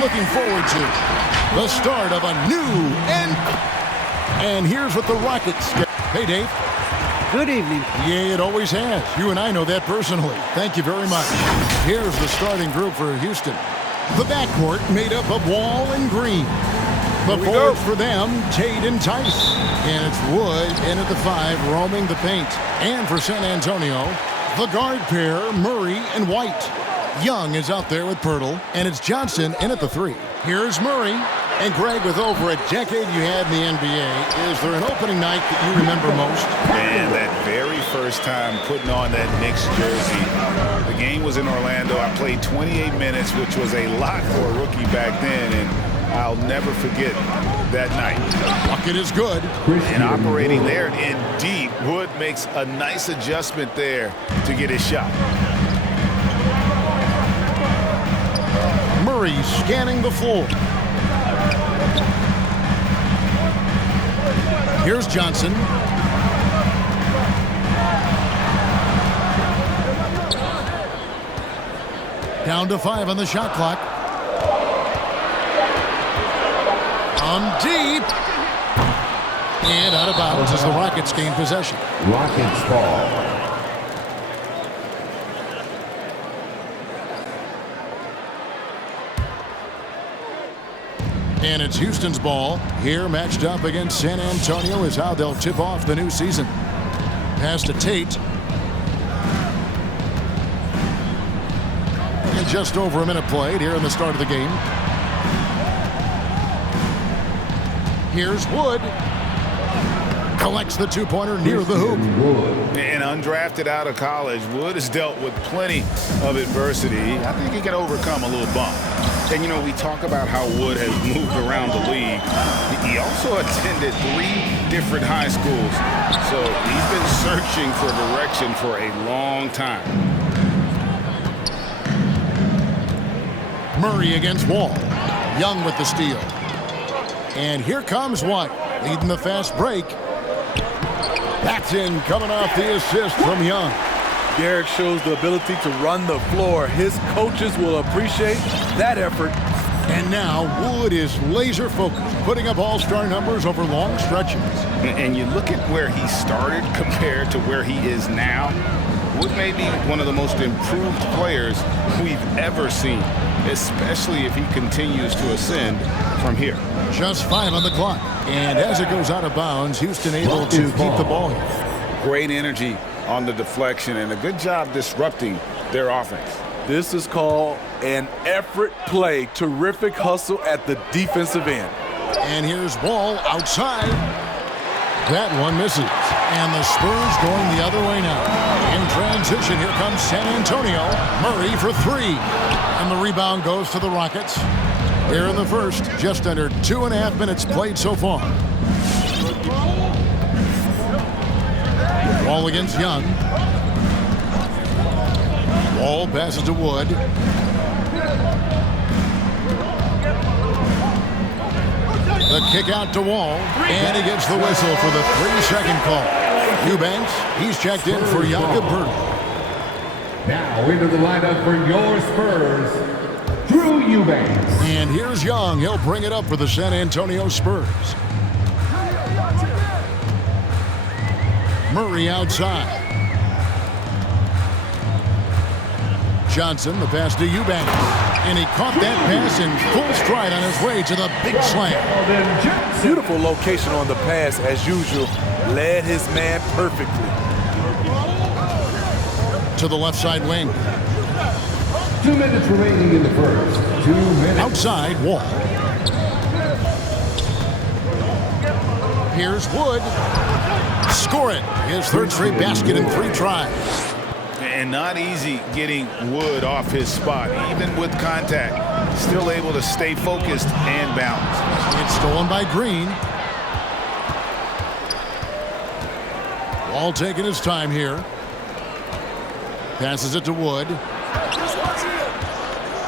looking forward to. The start of a new and here's what the Rockets get. Hey, Dave. Good evening. Yeah, it always has. You and I know that personally. Thank you very much. Here's the starting group for Houston. The backcourt made up of Wall and Green. The forwards for them, Tate and Tice. And it's Wood in at the 5, roaming the paint. And for San Antonio, the guard pair, Murray and White. Young is out there with Pirtle, and it's Johnson in at the 3. Here's Murray. And Greg, with over a decade you had in the NBA, is there an opening night that you remember most? Man, that very first time putting on that Knicks jersey. The game was in Orlando. I played 28 minutes, which was a lot for a rookie back then, and I'll never forget that night. Bucket is good. And operating there in deep, Wood makes a nice adjustment there to get his shot. Murray scanning the floor. Here's Johnson. Down to 5 on the shot clock. On deep. And out of bounds as the Rockets gain possession. Rockets ball. And it's Houston's ball. Here matched up against San Antonio is how they'll tip off the new season. Pass to Tate. And just over a minute played here in the start of the game. Here's Wood. Collects the two-pointer near the hoop. And undrafted out of college, Wood has dealt with plenty of adversity. I think he can overcome a little bump. And, you know, we talk about how Wood has moved around the league. He also attended 3 different high schools. So he's been searching for direction for a long time. Murray against Wall. Young with the steal. And here comes White, leading the fast break. That's in, coming off the assist from Young. Derek shows the ability to run the floor. His coaches will appreciate that effort. And now Wood is laser focused, putting up all-star numbers over long stretches. And you look at where he started compared to where he is now. Wood may be one of the most improved players we've ever seen, especially if he continues to ascend from here. Just 5 on the clock. And as it goes out of bounds, Houston able to keep the ball here. Great energy on the deflection and a good job disrupting their offense. This is called an effort play. Terrific hustle at the defensive end. And here's Wall outside. That one misses. And the Spurs going the other way now. In transition, here comes San Antonio. Murray for 3. And the rebound goes to the Rockets. Here in the first, just under 2.5 minutes played so far. Wall against Young. Wall passes to Wood. The kick out to Wall. And he gets the whistle for the 3-second call. Eubanks, he's checked in for Jakob Poeltl. Now into the lineup for your Spurs, Drew Eubanks. And here's Young. He'll bring it up for the San Antonio Spurs. Murray outside. Johnson, the pass to Eubanks. And he caught that pass in full stride on his way to the big slam. Beautiful location on the pass, as usual. Led his man perfectly. To the left side wing. 2 minutes remaining in the first. 2 minutes. Outside, Wall. Here's Wood. Score it. His third straight basket in 3 tries. And not easy getting Wood off his spot. Even with contact, still able to stay focused and balanced. It's stolen by Green. Wall taking his time here. Passes it to Wood.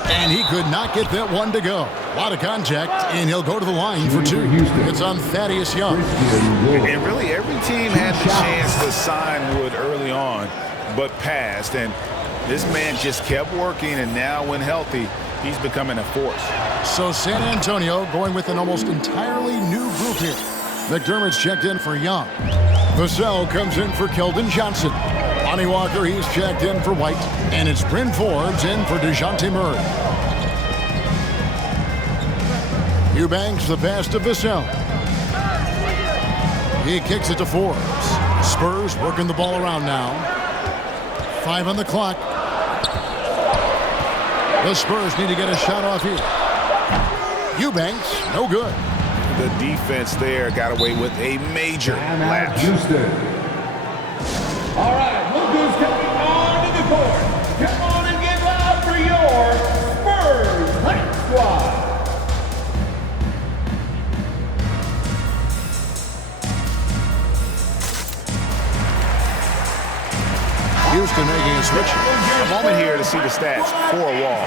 And he could not get that one to go. A lot of contact, and he'll go to the line for 2. It's on Thaddeus Young. And really, every team had the chance to sign Wood early on, but passed. And this man just kept working, and now when healthy, He's becoming a force. So San Antonio going with an almost entirely new group here. McDermott's checked in for Young. Vassell comes in for Keldon Johnson. Lonnie Walker, he's checked in for White. And it's Bryn Forbes in for DeJounte Murray. Eubanks, the pass to Vassell. He kicks it to Forbes. Spurs working the ball around now. 5 on the clock. The Spurs need to get a shot off here. Eubanks, no good. The defense there got away with a major lapse. Houston. All right, look who's coming onto the court. Come on and get loud for your Spurs Hype Squad. Houston making a switch. A moment here to see the stats for Wall.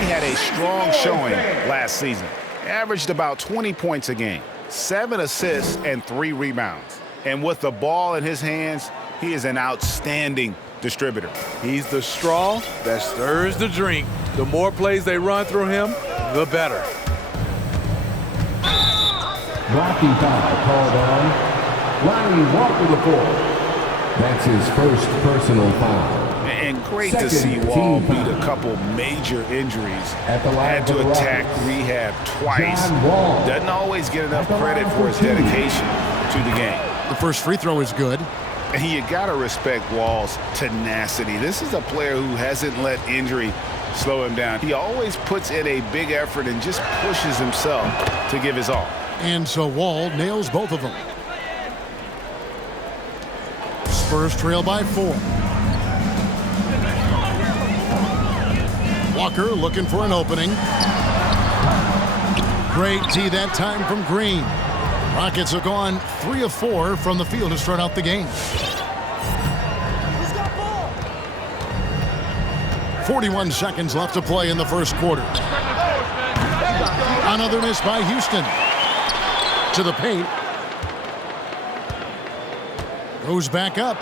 He had a strong showing last season. Averaged about 20 points a game, 7 assists, and 3 rebounds. And with the ball in his hands, he is an outstanding distributor. He's the straw that stirs the drink. The more plays they run through him, the better. Blocking foul called on Lonnie Walker the fourth. That's his first personal foul. And great to see Wall beat a couple major injuries. Had to attack rehab twice. Doesn't always get enough credit for his dedication to the game. The first free throw is good. And you got to respect Wall's tenacity. This is a player who hasn't let injury slow him down. He always puts in a big effort and just pushes himself to give his all. And so Wall nails both of them. Spurs trail by 4. Walker looking for an opening. Great tee that time from Green. Rockets have gone 3 of 4 from the field to start out the game. 41 seconds left to play in the first quarter. Another miss by Houston. To the paint. Goes back up.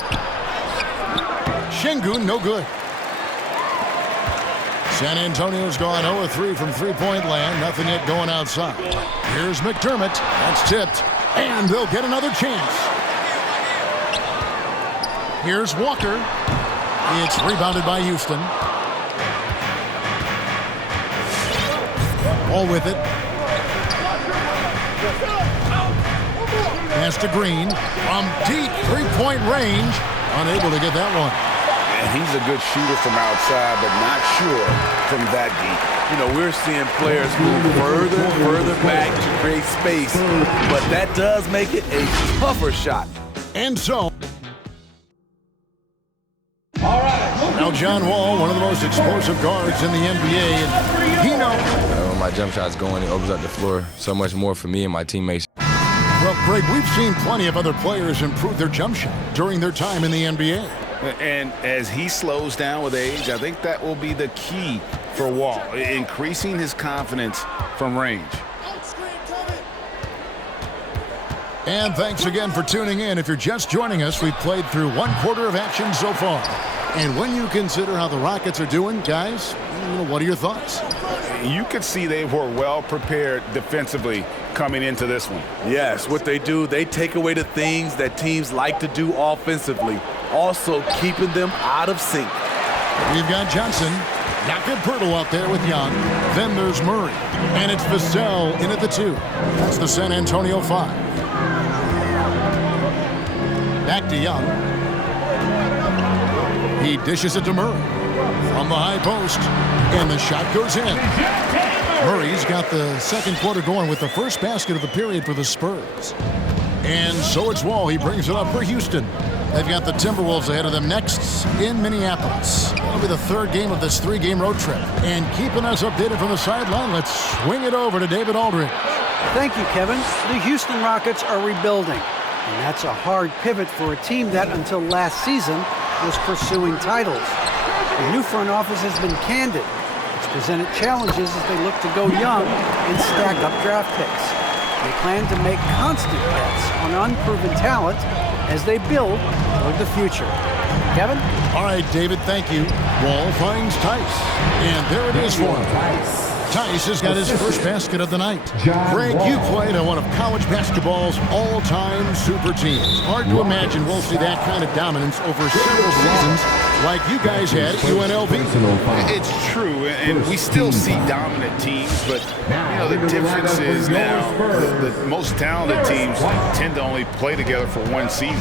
Şengün, no good. San Antonio's gone 0 of 3 from three-point land. Nothing yet going outside. Here's McDermott. That's tipped. And they'll get another chance. Here's Walker. It's rebounded by Houston. All with it. Pass to Green from deep three-point range. Unable to get that one. And he's a good shooter from outside, but not sure from that deep. You know, we're seeing players move further and further back to create space, but that does make it a tougher shot. And so, All right, now John Wall, one of the most explosive guards in the NBA, and he knows. When my jump shot's going, it opens up the floor so much more for me and my teammates. Well, Greg, we've seen plenty of other players improve their jump shot during their time in the NBA. And as he slows down with age, I think that will be the key for Wall, increasing his confidence from range. And thanks again for tuning in. If you're just joining us, we've played through 1 quarter of action so far. And when you consider how the Rockets are doing, guys, what are your thoughts? You could see they were well prepared defensively coming into this one. Yes, what they do, they take away the things that teams like to do offensively, also keeping them out of sync. We've got Johnson, Jakob Poeltl out there with Young. Then there's Murray. And it's Vassell in at the 2. That's the San Antonio 5. Back to Young. He dishes it to Murray from the high post. And the shot goes in. Murray's got the second quarter going with the first basket of the period for the Spurs. And so it's Wall. He brings it up for Houston. They've got the Timberwolves ahead of them next in Minneapolis. That'll be the 3rd game of this 3-game road trip. And keeping us updated from the sideline, let's swing it over to David Aldridge. Thank you, Kevin. The Houston Rockets are rebuilding. And that's a hard pivot for a team that, until last season, was pursuing titles. The new front office has been candid. It's presented challenges as they look to go young and stack up draft picks. They plan to make constant bets on unproven talent as they build toward the future. Kevin? All right, David, thank you. Wall finds Tice. And there it is for him. Tice has got his first basket of the night. Greg, you played on one of college basketball's all-time super teams. Hard to imagine we'll see that kind of dominance over several seasons like you guys had at UNLV. It's true, and we still see dominant teams, but the difference is now the most talented teams tend to only play together for one season,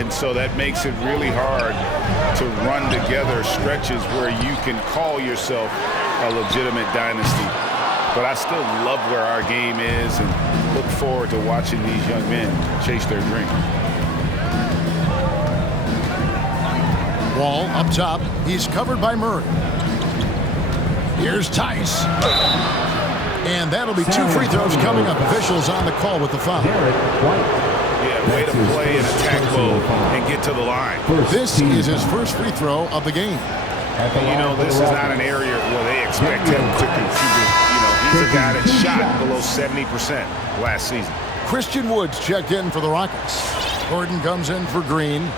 and so that makes it really hard to run together stretches where you can call yourself a legitimate dynasty. But I still love where our game is and look forward to watching these young men chase their dream. Wall up top. He's covered by Murray. Here's Tice. And that'll be 2 free throws coming up. Officials on the call with the foul. Yeah, way to play in attack mode and get to the line. This is his first free throw of the game. And, this is not an area where they expect him to contribute. He's a guy that shot below 70% last season. Christian Woods checked in for the Rockets. Gordon comes in for Green.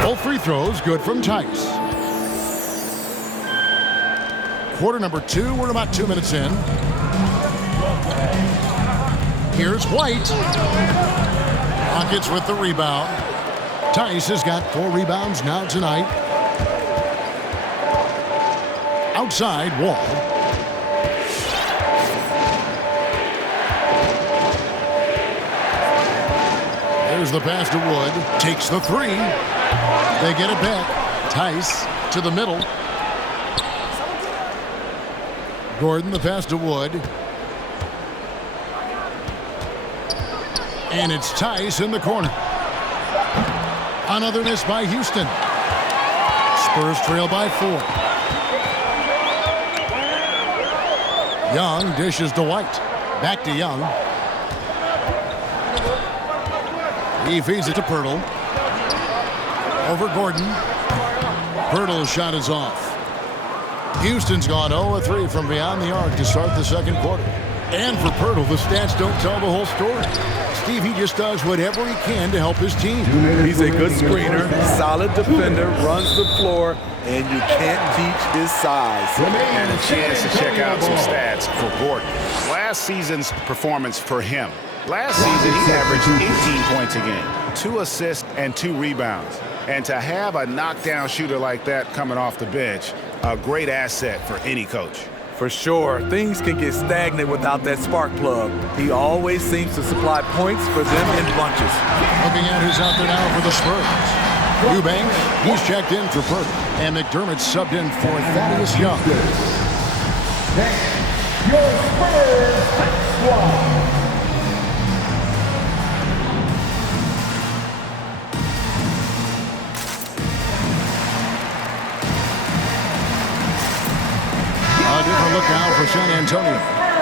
Both free throws good from Tice. Quarter number 2. We're about 2 minutes in. Here's White. Rockets with the rebound. Tice has got 4 rebounds now tonight. Outside, Wall. There's the pass to Wood. Takes the 3. They get it back. Tice to the middle. Gordon, the pass to Wood. And it's Tice in the corner. Another miss by Houston. Spurs trail by 4. Young dishes to White. Back to Young. He feeds it to Pirtle. Over Gordon. Pirtle's shot is off. Houston's gone 0-3 from beyond the arc to start the second quarter. And for Pirtle, the stats don't tell the whole story. Steve, he just does whatever he can to help his team. He's a good screener, solid defender, runs the floor, and you can't teach his size. And a chance to check out some stats for Gordon. Last season's performance for him. Last season, he averaged 18 points a game, 2 assists and 2 rebounds. And to have a knockdown shooter like that coming off the bench, a great asset for any coach. For sure, things can get stagnant without that spark plug. He always seems to supply points for them in bunches. Looking at who's out there now for the Spurs. Eubanks, he's checked in for Pirtle. And McDermott subbed in for Thaddeus Young. Your Spurs squad. A different look now for San Antonio.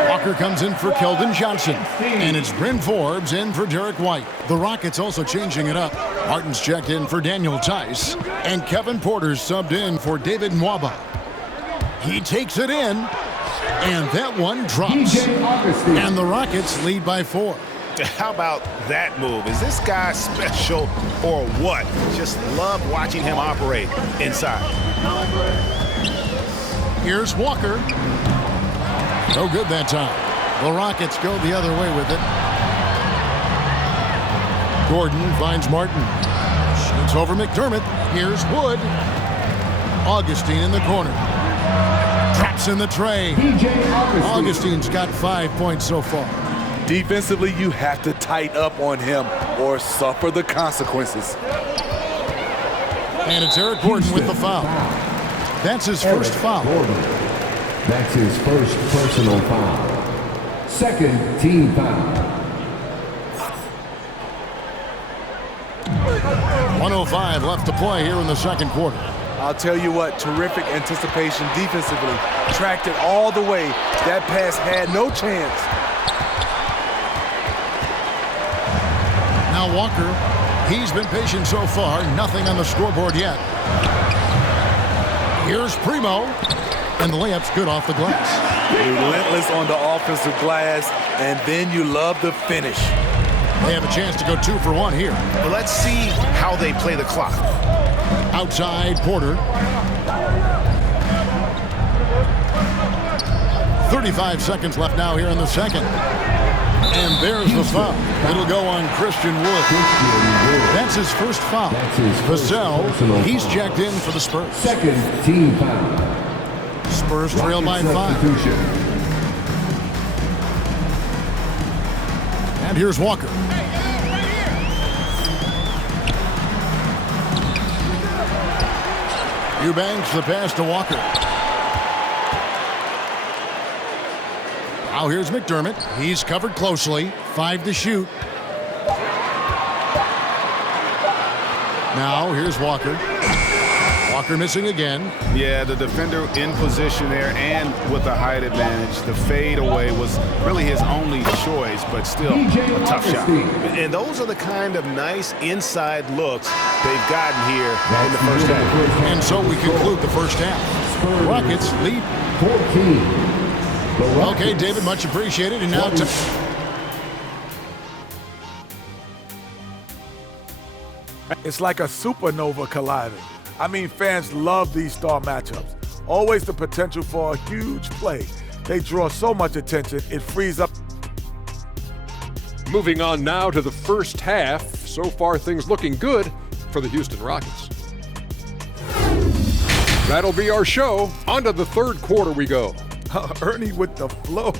Walker comes in for Keldon Johnson. And it's Bryn Forbes in for Derek White. The Rockets also changing it up. Martin's checked in for Daniel Tice. And Kevin Porter's subbed in for David Nwaba. He takes it in. And that one drops. And the Rockets lead by 4. How about that move? Is this guy special or what? Just love watching him operate inside. Here's Walker. No good that time. The Rockets go the other way with it. Gordon finds Martin. Shoots over McDermott. Here's Wood. Augustine in the corner. Traps in the tray. Augustine's got 5 points so far. Defensively, you have to tighten up on him or suffer the consequences. And it's Eric Gordon with the foul. That's his first foul. That's his first personal foul. Second team foul. 1:05 left to play here in the second quarter. I'll tell you what, terrific anticipation defensively. Tracked it all the way. That pass had no chance. Now Walker, he's been patient so far. Nothing on the scoreboard yet. Here's Primo, and the layup's good off the glass. Relentless on the offensive glass, and then you love the finish. They have a chance to go 2 for 1 here. But let's see how they play the clock. Outside, Porter. .35 seconds left now here in the second. And there's the foul. It'll go on Christian Wood. That's his first foul. Vassell, he's checked in for the Spurs. Second team foul. Spurs trail by 5. And here's Walker. Eubanks the pass to Walker. Now here's McDermott. He's covered closely. 5 to shoot. Now here's Walker. Walker missing again. Yeah, the defender in position there and with the height advantage. The fade away was really his only choice, but still a tough shot. And those are the kind of nice inside looks they've gotten here in the first half. And so we conclude the first half. Rockets lead 14. Okay, David, much appreciated. And now It's like a supernova colliding. I mean, fans love these star matchups. Always the potential for a huge play. They draw so much attention, it frees up. Moving on now to the first half. So far, things looking good for the Houston Rockets. That'll be our show. On to the third quarter we go. Ernie with the flow.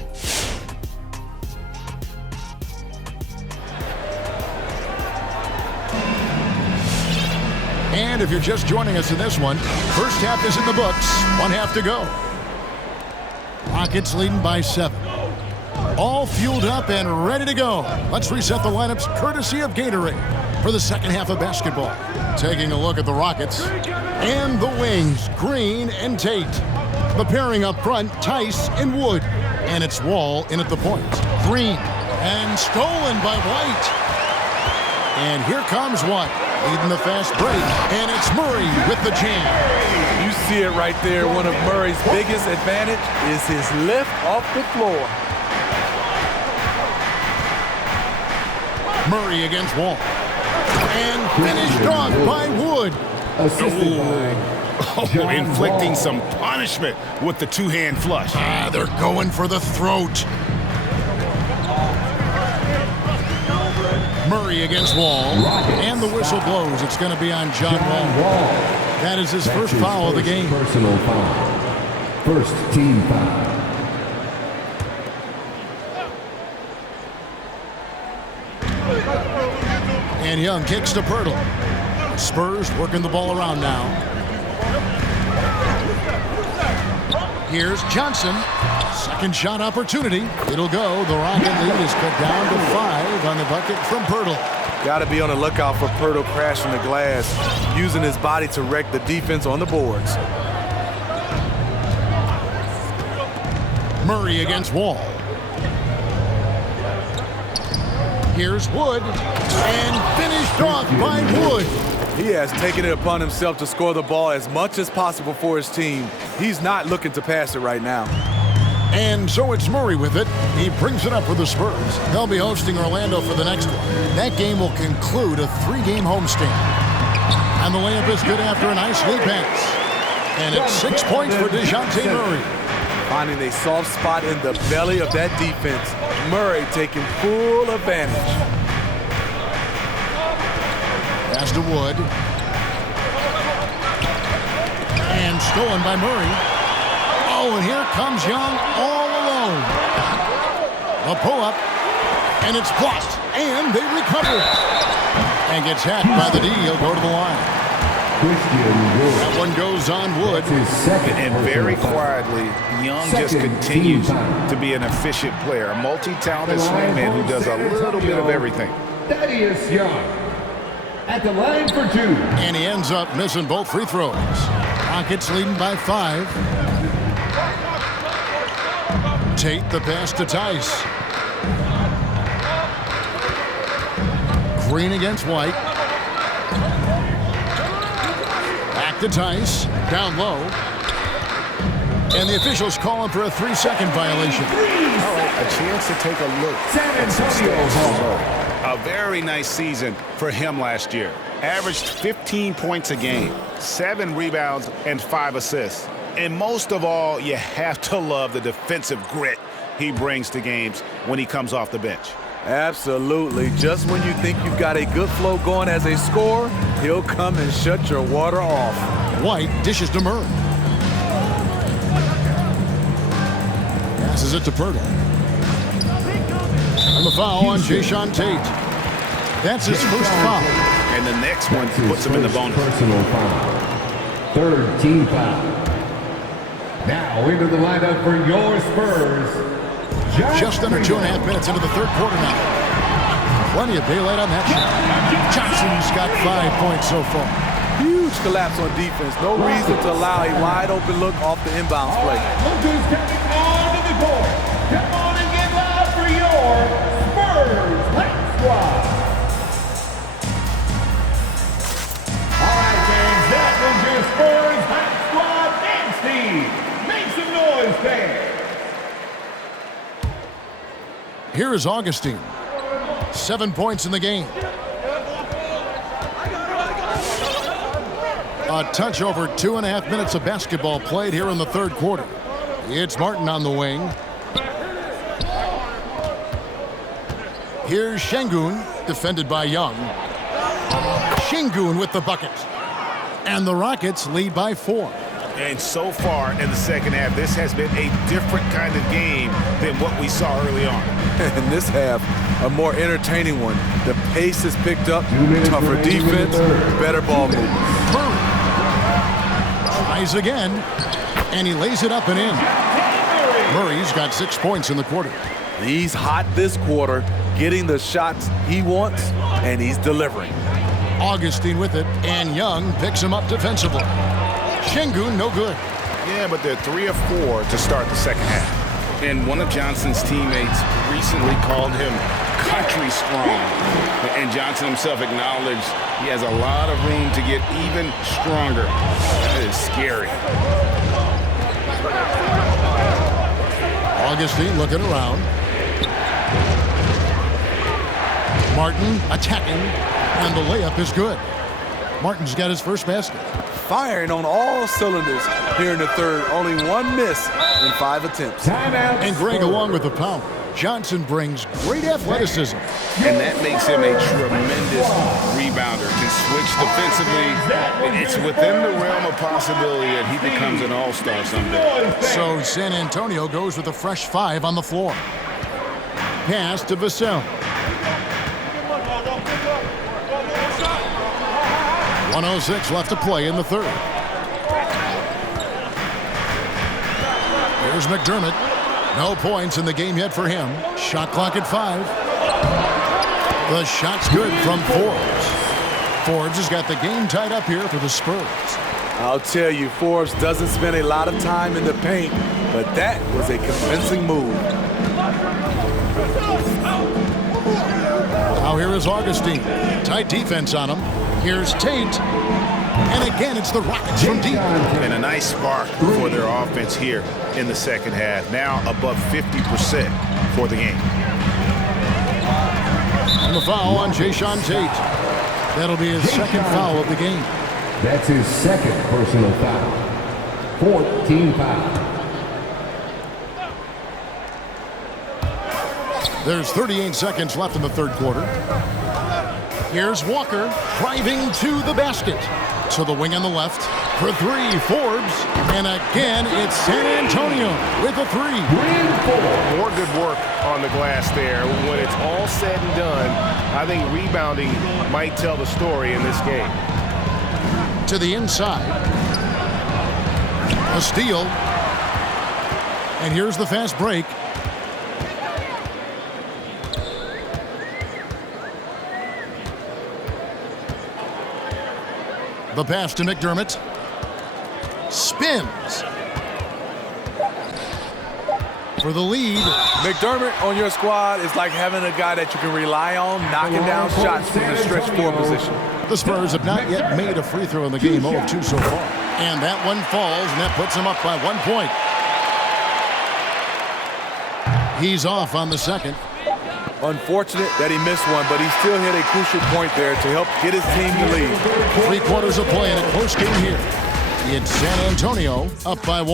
And if you're just joining us in this one, first half is in the books. 1 half to go. Rockets leading by 7. All fueled up and ready to go. Let's reset the lineups courtesy of Gatorade for the second half of basketball. Taking a look at the Rockets and the wings, Green and Tate. The pairing up front, Tice and Wood. And it's Wall in at the point. Green and stolen by White. And here comes White, leading the fast break. And it's Murray with the jam. You see it right there. One of Murray's biggest advantage is his lift off the floor. Murray against Wall. And finished off by Wood. Assisted by Inflicting some punishment with the two-hand flush. They're going for the throat. Murray against Wall. And the whistle blows. It's going to be on John Wall. That is his first foul of the game. Personal foul. First team foul. And Young kicks to Pirtle. Spurs working the ball around now. Here's Johnson. Second shot opportunity. It'll go. The Rocket lead is cut down to 5 on the bucket from Pirtle. Got to be on the lookout for Pirtle crashing the glass, using his body to wreck the defense on the boards. Murray against Wall. Here's Wood. And finished off by Wood. He has taken it upon himself to score the ball as much as possible for his team. He's not looking to pass it right now. And so it's Murray with it. He brings it up for the Spurs. They'll be hosting Orlando for the next one. That game will conclude a 3-game homestand. And the layup is good after a nice lead pass. And it's 6 points for DeJounte Murray. Finding a soft spot in the belly of that defense. Murray taking full advantage. Pass to Wood. And stolen by Murray. Oh, and here comes Young all alone. A pull-up. And it's blocked. And they recover it. And gets hacked by the D. He'll go to the line. That one goes on Wood. And very quietly, Young just continues to be an efficient player. A multi-talented swingman who does a little bit of everything. Thaddeus Young at the line for 2. And he ends up missing both free throws. Rockets leading by 5. Tate the pass to Tice. Green against White. Back to Tice. Down low. And the officials calling for a 3-second violation. All right, a chance to take a look San at some Antonio stats. A very nice season for him last year. Averaged 15 points a game, 7 rebounds, and 5 assists. And most of all, you have to love the defensive grit he brings to games when he comes off the bench. Absolutely. Just when you think you've got a good flow going as a scorer, he'll come and shut your water off. White dishes to Murray. Passes it to Pirtle. And the foul on Jayshawn Tate. That's his first foul. And the next one puts him in the bonus. Personal foul. Third team foul. Now into the lineup for your Spurs. Just under 2.5 minutes into the third quarter now. Plenty of daylight on that shot. Johnson's got 5 points so far. Huge collapse on defense. No reason to allow a wide open look off the inbounds play. Look who's coming onto the court. Come on and get loud for your Spurs Hype Squad. All right, fans, that was your Spurs Hype Squad dance team. Make some noise, fans. Here is Augustine. 7 points in the game. A touch over 2.5 minutes of basketball played here in the third quarter. It's Martin on the wing. Here's Şengün, defended by Young. Şengün with the bucket. And the Rockets lead by 4. And so far in the second half, this has been a different kind of game than what we saw early on. In this half, a more entertaining one. The pace has picked up, tougher defense, better ball movement. Murray tries again, and he lays it up and in. Murray's got 6 points in the quarter. He's hot this quarter, getting the shots he wants, and he's delivering. Augustine with it, and Young picks him up defensively. Şengün, no good. Yeah, but they're 3 of 4 to start the second half. And one of Johnson's teammates recently called him country strong. And Johnson himself acknowledged he has a lot of room to get even stronger. That is scary. Augustine looking around. Martin attacking, and the layup is good. Martin's got his first basket. Firing on all cylinders here in the third. Only 1 miss in 5 attempts. Timeout. And Greg along with the power. Johnson brings great athleticism. And that makes him a tremendous rebounder. Can switch defensively. It's within the realm of possibility that he becomes an all-star someday. So San Antonio goes with a fresh 5 on the floor. Pass to Vassell. 1:06 left to play in the third. Here's McDermott. No points in the game yet for him. Shot clock at 5. The shot's good from Forbes. Forbes has got the game tied up here for the Spurs. I'll tell you, Forbes doesn't spend a lot of time in the paint, but that was a convincing move. Now here is Augustine. Tight defense on him. Here's Tate. And again, it's the Rockets from deep. And a nice spark for their offense here in the second half. Now above 50% for the game. And the foul on Jayshawn Tate. That'll be his second foul of the game. That's his second personal foul. 4th team foul. There's 38 seconds left in the third quarter. Here's Walker driving to the basket. To the wing on the left. For 3, Forbes. And again, it's San Antonio with a 3. More good work on the glass there. When it's all said and done, I think rebounding might tell the story in this game. To the inside. A steal. And here's the fast break. The pass to McDermott. Spins. For the lead. McDermott on your squad is like having a guy that you can rely on, knocking down shots from the stretch 4 position. The Spurs have not yet made a free throw in the game, 0 of 2 so far. And that one falls, and that puts him up by 1 point. He's off on the second. Unfortunate that he missed one, but he still hit a crucial point there to help get his team the lead. 3 quarters of play in a close game here. It's San Antonio up by 1.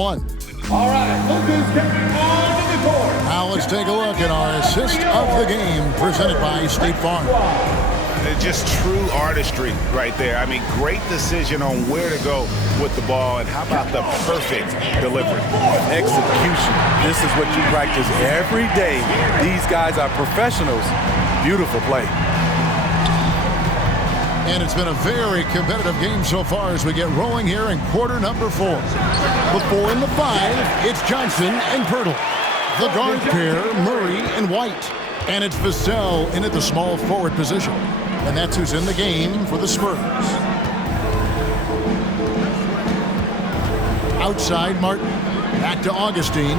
All right, look who's coming onto the court. Now let's take a look at our assist of the game presented by State Farm. Just true artistry right there. I mean, great decision on where to go with the ball, and how about the perfect delivery? Execution. This is what you practice every day. These guys are professionals. Beautiful play. And it's been a very competitive game so far as we get rolling here in quarter number 4. The 4 and the 5, it's Johnson and Pirtle. The guard pair, Murray and White. And it's Vassell in at the small forward position. And that's who's in the game for the Spurs. Outside, Martin. Back to Augustine.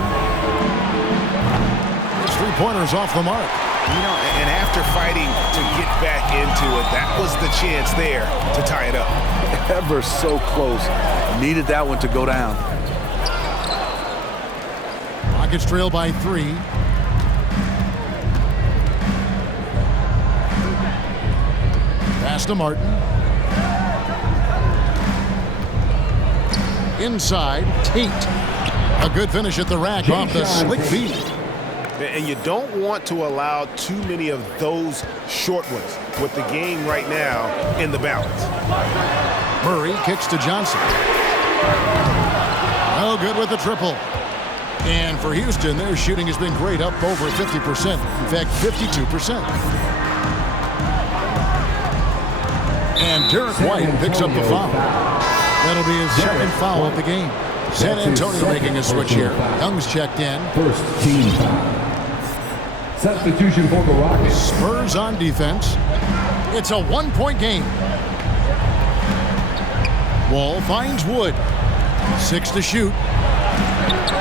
His 3-pointer's off the mark. You know, and after fighting to get back into it, that was the chance there to tie it up. Ever so close. Needed that one to go down. Rockets trail by 3. Pass to Martin. Inside, Tate. A good finish at the rack off the slick feed. And you don't want to allow too many of those short ones with the game right now in the balance. Murray kicks to Johnson. No good with the triple. And for Houston, their shooting has been great, up over 50%. In fact, 52%. And Derek White picks up the foul. That'll be his second foul of the game. San Antonio making a switch here. Young's checked in. First team foul. Substitution for the Rockets. Spurs on defense. It's a 1-point game. Wall finds Wood. 6 to shoot.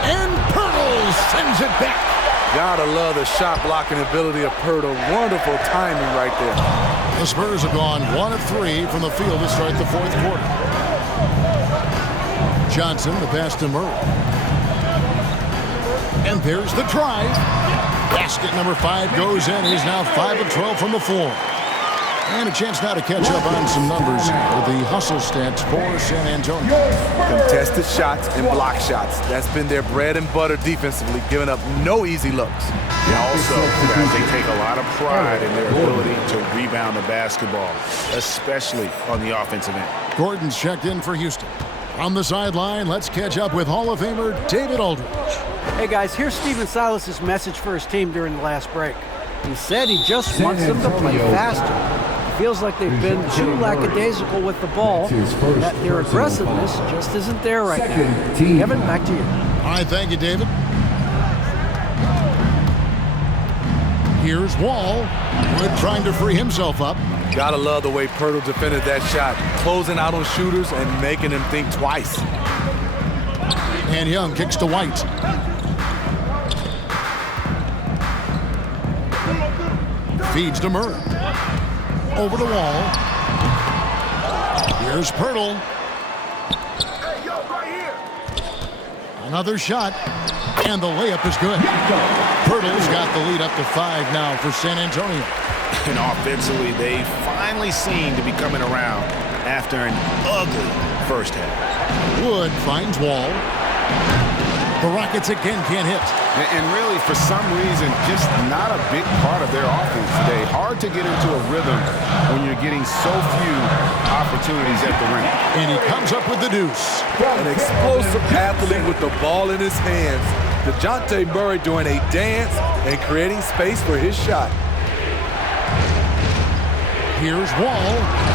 And Pirtle sends it back. Gotta love the shot blocking ability of Pirtle. Wonderful timing right there. The Spurs have gone 1 of 3 from the field to start the 4th quarter. Johnson, the pass to Murray. And there's the drive. Basket number 5 goes in. He's now 5 of 12 from the floor. And a chance now to catch up on some numbers with the hustle stats for San Antonio. Contested shots and block shots. That's been their bread and butter defensively, giving up no easy looks. And also, guys, they take a lot of pride in their ability to rebound the basketball, especially on the offensive end. Gordon's checked in for Houston. On the sideline, let's catch up with Hall of Famer David Aldridge. Hey guys, here's Stephen Silas's message for his team during the last break. He said he just wants them to play faster. It feels like they've been too lackadaisical with the ball, and that their aggressiveness just isn't there right now. Kevin, back to you. All right, thank you, David. Here's Wall. Wood trying to free himself up. Gotta love the way Pirtle defended that shot, closing out on shooters and making them think twice. And Young kicks to White. Feeds to Murray. Over the Wall. Here's Pirtle. Another shot. And the layup is good. Pirtle's got the lead up to 5 now for San Antonio. And offensively, they finally seem to be coming around after an ugly first half. Wood finds Wall. The Rockets again can't hit. And really, for some reason, just not a big part of their offense today. Hard to get into a rhythm when you're getting so few opportunities at the rim. And he comes up with the deuce. An explosive athlete with the ball in his hands. DeJounte Murray doing a dance and creating space for his shot. Here's Wall.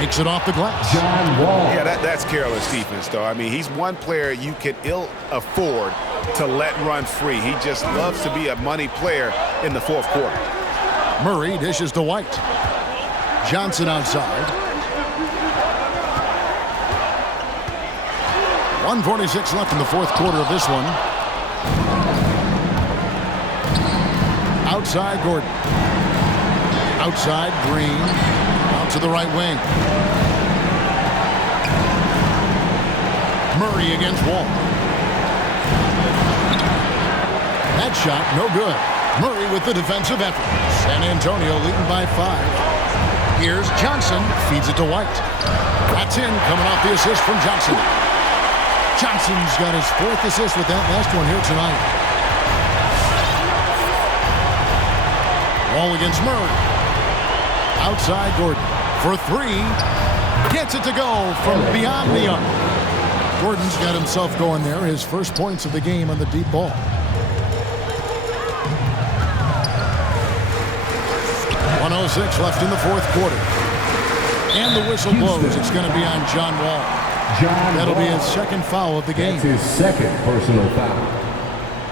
Makes it off the glass. John Wall. Yeah, that's careless defense, though. I mean, he's one player you can ill afford to let run free. He just loves to be a money player in the 4th quarter. Murray dishes to White. Johnson outside. 1:46 left in the 4th quarter of this one. Outside Gordon. Outside Green. Out to the right wing. Murray against Wall. That shot, no good. Murray with the defensive effort. San Antonio leading by 5. Here's Johnson, feeds it to White. That's in, coming off the assist from Johnson. Johnson's got his 4th assist with that last one here tonight. Wall against Murray. Outside Gordon for 3. Gets it to go from beyond the arc. Gordon's got himself going there. His first points of the game on the deep ball. .106 left in the 4th quarter. And the whistle blows. It's going to be on John Wall. That'll be his 2nd foul of the game. That's his 2nd personal foul.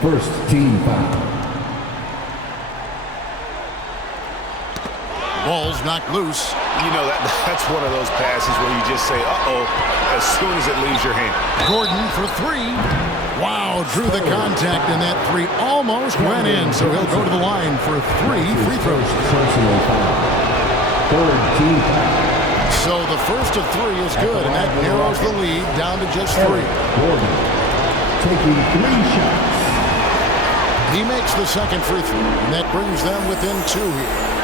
First team foul. Ball's knocked loose. You know, that's one of those passes where you just say, uh-oh, as soon as it leaves your hand. Gordon for 3. Wow, drew the contact, and that 3 almost went in, so he'll go to the line for 3 free throws. Personal foul. Third team foul. So the first of 3 is good, and that narrows the lead down to just 3. Gordon taking 3 shots. He makes the 2nd free throw, and that brings them within 2 here.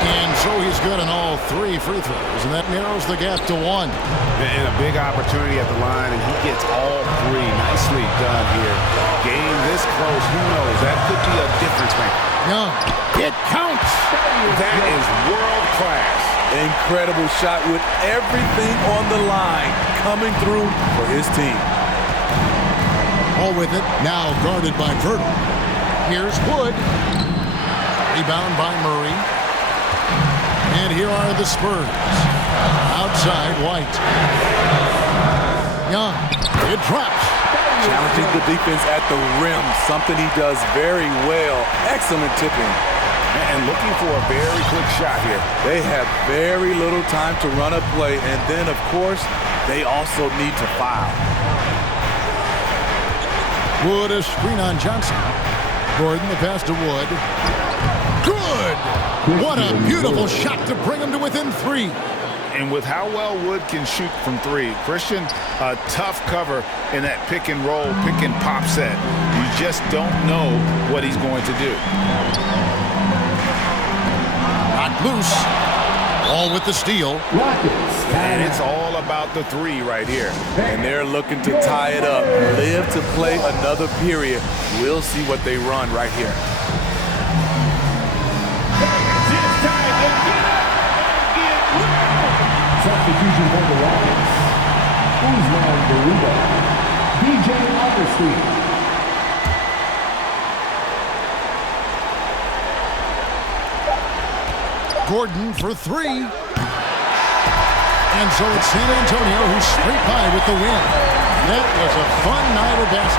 And so he's good on all 3 free throws, and that narrows the gap to 1. And a big opportunity at the line, and he gets all 3. Nicely done here. Game this close, who knows? That could be a difference maker. Yeah, it counts. That is world class. Incredible shot with everything on the line coming through for his team. All with it, now guarded by Virgil. Here's Wood. Rebound by Murray. And here are the Spurs. Outside, White. Young. It drops. Challenging the defense at the rim, something he does very well. Excellent tipping. And looking for a very quick shot here. They have very little time to run a play, and then, of course, they also need to foul. Wood, a screen on Johnson. Gordon, the pass to Wood. Good! What a beautiful shot to bring him to within 3. And with how well Wood can shoot from 3, Christian, a tough cover in that pick and roll, pick and pop set. You just don't know what he's going to do. Knocked loose. All with the steal. And it's all about the 3 right here. And they're looking to tie it up. Live to play another period. We'll see what they run right here. Substitution for the Rockets. Usman Garuba. DJ Augustine. Gordon for 3. And so it's San Antonio who's straight by with the win. That was a fun night of basketball.